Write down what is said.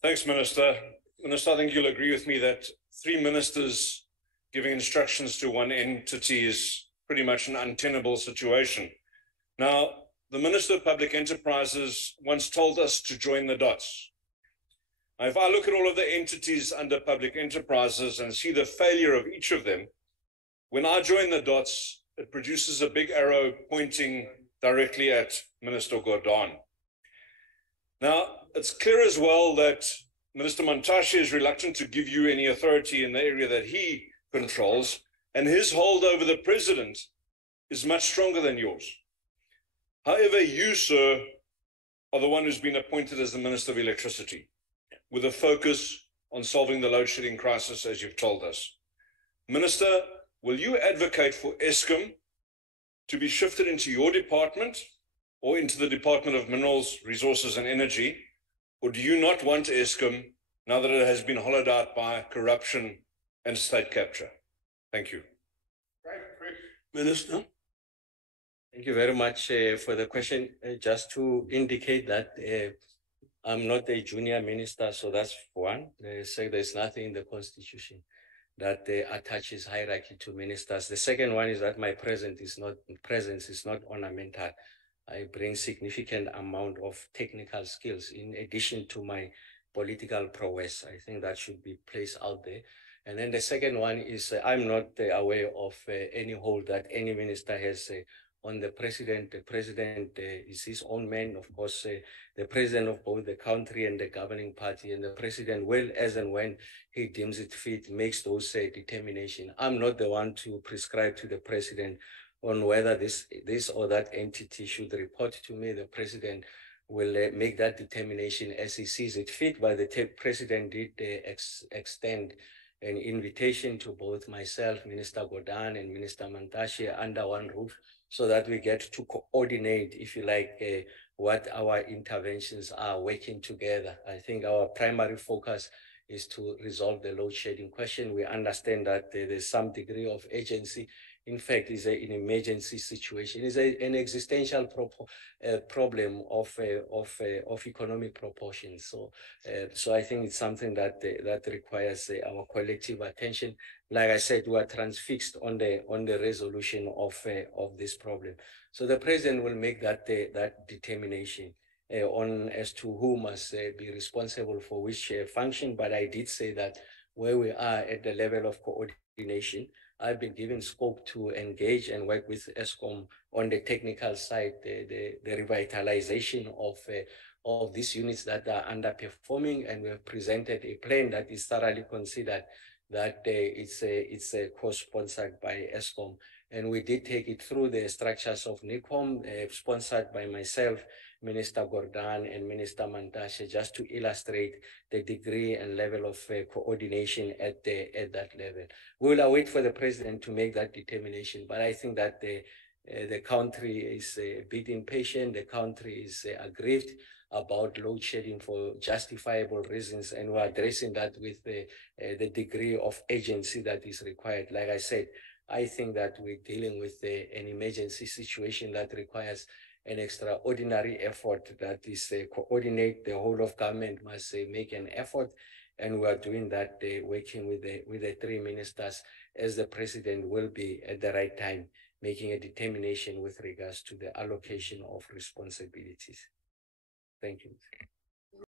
Thanks, Minister. Minister, I think you'll agree with me that 3 ministers giving instructions to one entity is pretty much an untenable situation. Now, the Minister of Public Enterprises once told us to join the dots. Now, if I look at all of the entities under public enterprises and see the failure of each of them, when I join the dots, it produces a big arrow pointing directly at Minister Gordhan. Now, it's clear as well that Minister Mantashe is reluctant to give you any authority in the area that he controls, and his hold over the president is much stronger than yours. However, you, sir, are the one who's been appointed as the Minister of Electricity, with a focus on solving the load shedding crisis, as you've told us. Minister, will you advocate for Eskom to be shifted into your department or into the Department of Minerals, Resources and Energy? Or do you not want Eskom now that it has been hollowed out by corruption and state capture? Thank you. Right, Minister. Thank you very much for the question. Just to indicate that I'm not a junior minister, so that's one. So there's nothing in the Constitution that attaches hierarchy to ministers. The second one is that my presence is not ornamental. I bring significant amount of technical skills in addition to my political prowess. I think that should be placed out there. And then the second one is I'm not aware of any hold that any minister has on the president. The president is his own man, of course, the president of both the country and the governing party, and the president will, as and when he deems it fit, makes those determination. I'm not the one to prescribe to the president on whether this or that entity should report to me. The president will make that determination as he sees it fit, but the president did extend an invitation to both myself, Minister Gordhan, and Minister Mantashe under one roof, so that we get to coordinate, if you like, what our interventions are working together. I think our primary focus is to resolve the load shedding question. We understand that there's some degree of urgency. In fact, it's an emergency situation. It's an existential problem of economic proportions. So I think it's something that requires our collective attention. Like I said, we are transfixed on the resolution of this problem. So the president will make that determination on as to who must be responsible for which function. But I did say that where we are at the level of coordination, I've been given scope to engage and work with Eskom on the technical side, the revitalization of these units that are underperforming, and we have presented a plan that is thoroughly considered, that it's co-sponsored by Eskom. And we did take it through the structures of NICOM, sponsored by myself, Minister Gordhan, and Minister Mantashe, just to illustrate the degree and level of coordination at that level. We will await for the president to make that determination, but I think that the country is a bit impatient. The country is aggrieved about load shedding for justifiable reasons, and we're addressing that with the degree of urgency that is required. Like I said, I think that we're dealing with an emergency situation that requires an extraordinary effort, that is coordinate. The whole of government must make an effort, and we are doing that, working with the 3 ministers, as the president will be at the right time making a determination with regards to the allocation of responsibilities. Thank you.